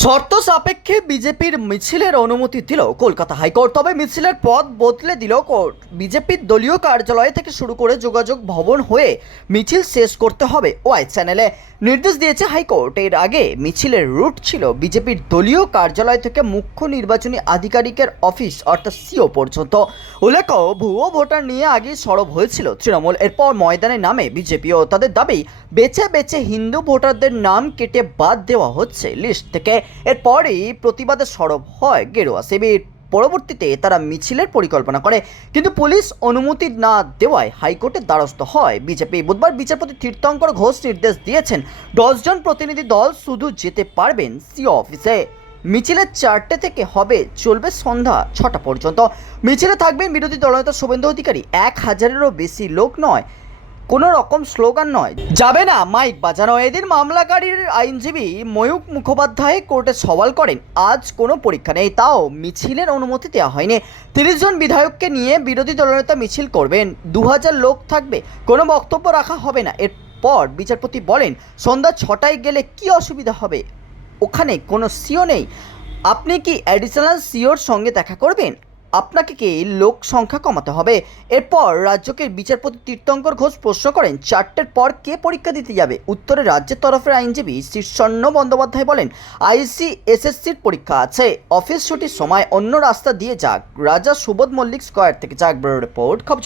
শর্ত সাপেক্ষে বিজেপির মিছিলের অনুমতি দিল কলকাতা হাইকোর্ট, তবে মিছিলের পথ বদলে দিল কোর্ট। বিজেপির দলীয় কার্যালয় থেকে শুরু করে যোগাযোগ ভবন হয়ে মিছিল শেষ করতে হবে ওয়াই চ্যানেলে। নির্দেশ দিয়েছে হাইকোর্ট। এর আগে মিছিলের রুট ছিল বিজেপির দলীয় কার্যালয় থেকে মুখ্য নির্বাচনী আধিকারিকের অফিস, অর্থাৎ সিও পর্যন্ত। উল্লেখ্য ভুয়ো ভোটার নিয়ে আগে সরব হয়েছিল তৃণমূল। এরপর ময়দানে নামে বিজেপিও তাদের দাবি, বেছে বেছে হিন্দু ভোটারদের নাম কেটে বাদ দেওয়া হচ্ছে লিস্ট থেকে। এরপরই প্রতিবাদে সরব হয় গেরুয়া শিবির। পরবর্তীতে তারা মিছিলের পরিকল্পনা করে, কিন্তু পুলিশ অনুমতি না দেওয়ায় হাইকোর্টের দ্বারস্থ হয় বিজেপি। বুধবার বিচারপতি তীর্থঙ্কর ঘোষ নির্দেশ দিয়েছেন, দশজন প্রতিনিধি দল শুধু যেতে পারবেন সি অফিসে। মিছিলের চারটে থেকে হবে, চলবে সন্ধ্যা ছটা পর্যন্ত। মিছিলে থাকবেন বিরোধী দলনেতা শুভেন্দু অধিকারী। এক হাজারেরও বেশি লোক নয়, কোনো রকম স্লোগান নয়। যাবে না, মাইক বাজানো। এদিন মামলাকারীর আইনজীবী ময়ূক মুখোপাধ্যায় কোর্টে সওয়াল করেন, আজ কোনো পরীক্ষা নেই, তাও মিছিলের অনুমতি দেওয়া হয়নি। তিরিশ জন বিধায়ককে নিয়ে বিরোধী দলনেতা মিছিল করবেন দু হাজার লোক থাকবে, কোনো বক্তব্য রাখা হবে না। এরপর বিচারপতি বলেন, সন্ধ্যা ছটায় গেলে কি অসুবিধা হবে? ওখানে কোনো সিও নেই। আপনি কি অ্যাডিশনাল সিওর সঙ্গে দেখা করবেন? আপনাকে কি লোক সংখ্যা কমাতে হবে? এরপর রাজ্যকে বিচারপতি তীর্থঙ্কর ঘোষ প্রশ্ন করেন, চারটের পর কে পরীক্ষা দিতে যাবে? উত্তরে রাজ্যের তরফের আইনজীবী শীর্ষণ্য বন্দ্যোপাধ্যায় বলেন আইসি এসএসসির পরীক্ষা আছে। অফিস ছুটির সময় অন্য রাস্তা দিয়ে যাক। রাজা সুবোধ মল্লিক স্কোয়ার থেকে যাক ব্যুরো রিপোর্ট, খবর।